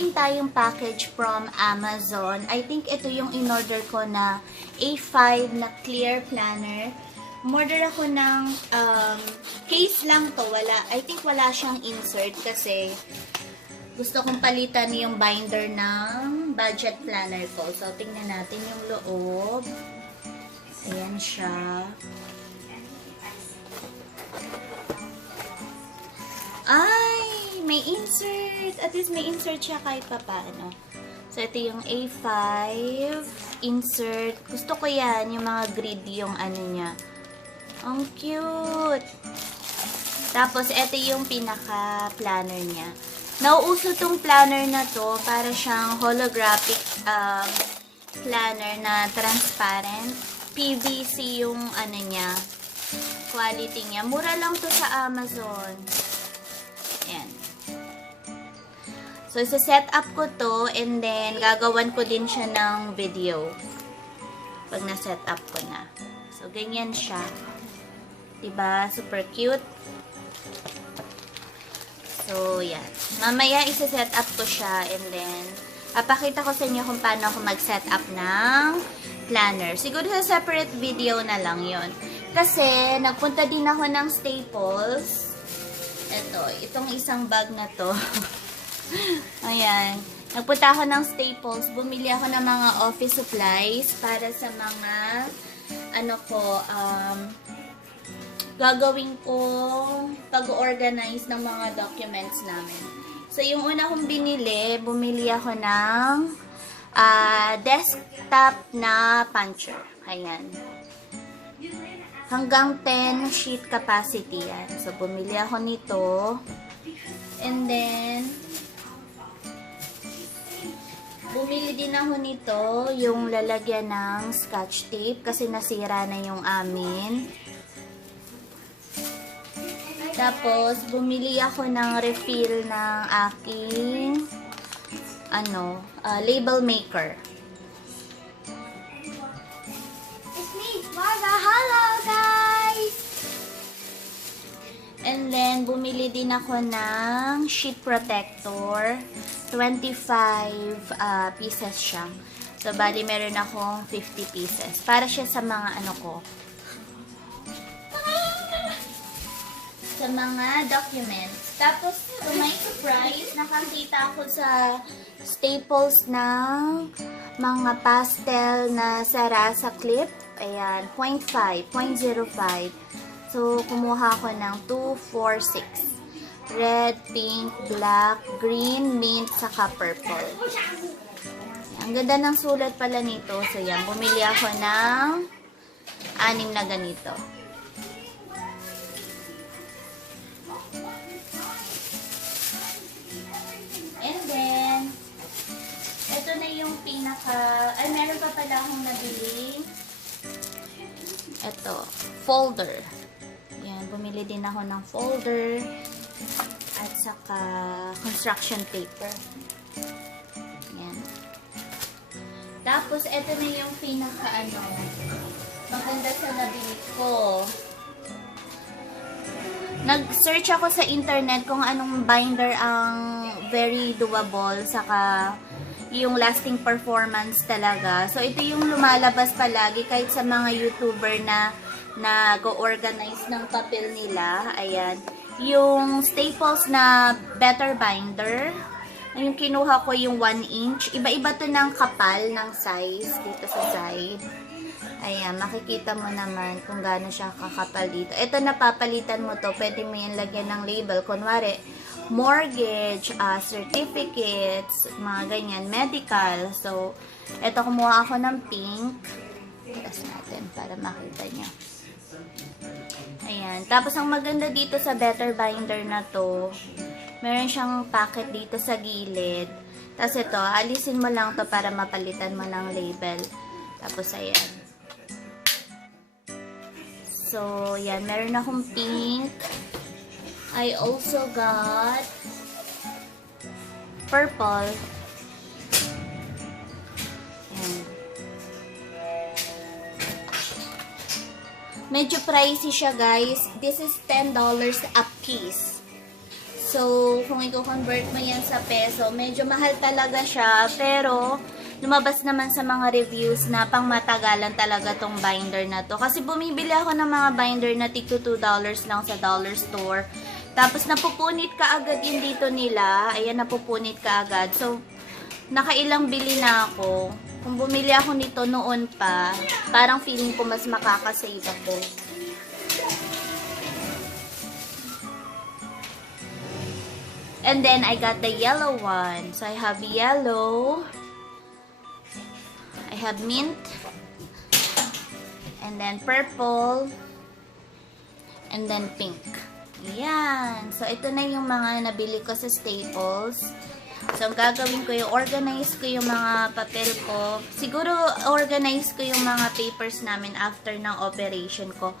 dumating tayong package from Amazon. I think ito yung in-order ko na A5 na clear planner. Umorder ako ng case lang to. I think wala siyang insert kasi gusto kong palitan yung binder ng budget planner ko. So, tingnan natin yung loob. Ayan siya. Ay! May insert! At least may insert siya kahit papaano. So, ito yung A5 insert. Gusto ko yan. Yung mga grid yung ano niya. Ang cute! Tapos, ito yung pinaka-planner niya. Nauuso tong planner na to. Para siyang holographic planner na transparent. PVC yung ano niya. Quality niya. Mura lang to sa Amazon. Ayan. So, isa-set up ko to and then gagawan ko din siya ng video. Pag na-set up ko na. So, ganyan siya. Diba? Super cute. So, yan. Mamaya, isa-set up ko siya and then, papakita ko sa inyo kung paano ako mag-set up ng planner. Siguro sa separate video na lang yon. Kasi, nagpunta din ako ng Staples. Itong isang bag na to. Ayan. Nagpunta ako ng Staples. Bumili ako ng mga office supplies para sa mga, gagawin ko pag-organize ng mga documents namin. So, yung una kong binili, bumili ako ng desktop na puncher. Ayan. Hanggang 10 sheet capacity yan. So, bumili ako nito. And then, bumili din ako nito, yung lalagyan ng scotch tape kasi nasira na yung amin. Tapos, bumili ako ng refill ng aking label maker. It's me, Marva. Hello, guys! And then, bumili din ako ng sheet protector. 25 pieces siya. So, bali, meron akong 50 pieces. Para siya sa mga sa mga documents. Tapos, to my surprise, nakakita ako sa Staples ng mga pastel na Sarasa clip. Ayan, 0.5, 0.05. So, kumuha ako ng 2, 4, 6. Red, pink, black, green, mint, saka purple. Ang ganda ng sulat pala nito. So, yan. Bumili ako ng 6 na ganito. And then, ito na yung meron pa pala akong nabili. Ito, folder. Yan, bumili din ako ng folder. At saka construction paper. Yan. Tapos, ito na yung maganda sa nabili ko. Nag-search ako sa internet kung anong binder ang very doable, saka yung lasting performance talaga. So, ito yung lumalabas palagi kahit sa mga YouTuber na nag-organize ng papel nila. Ayan. Yung Staples na Better Binder. Yung kinuha ko yung 1 inch. Iba-iba to ng kapal ng size dito sa side. Ayan, makikita mo naman kung gaano siya kakapal dito. Ito, napapalitan mo to. Pwede mo yan lagyan ng label. Kunwari, mortgage, certificates, mga ganyan, medical. So, ito, kumuha ako ng pink. Taas natin para makita nyo. Ayan. Tapos, ang maganda dito sa Better Binder na to, meron siyang packet dito sa gilid. Tapos ito, alisin mo lang to para mapalitan mo ng label. Tapos, ayan. So, yan. Meron akong pink. I also got purple. Ayan. Medyo pricey siya, guys. This is $10 a piece. So, kung i-convert mo yan sa peso, medyo mahal talaga siya. Pero, lumabas naman sa mga reviews na pang matagalan talaga tong binder na to. Kasi bumibili ako ng mga binder na tig $2 lang sa dollar store. Tapos, napupunit ka agad yun dito nila. Ayan, napupunit ka agad. So, nakailang bili na ako. Kung bumili ako nito noon pa, parang feeling ko mas makakasave ako. And then, I got the yellow one. So, I have yellow. I have mint. And then, purple. And then, pink. Yan. So, ito na yung mga nabili ko sa Staples. So, ang gagawin ko yung organize ko yung mga papel ko. Siguro, organize ko yung mga papers namin after ng operation ko.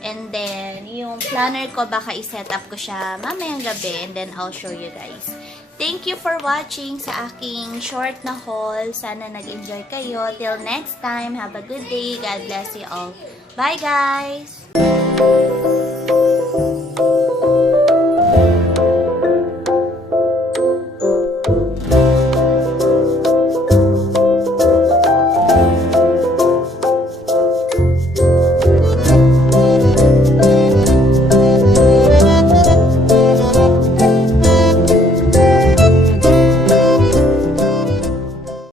And then, yung planner ko, baka i-set up ko siya mamayang gabi. And then, I'll show you guys. Thank you for watching sa aking short na haul. Sana nag-enjoy kayo. Till next time, have a good day. God bless you all. Bye, guys!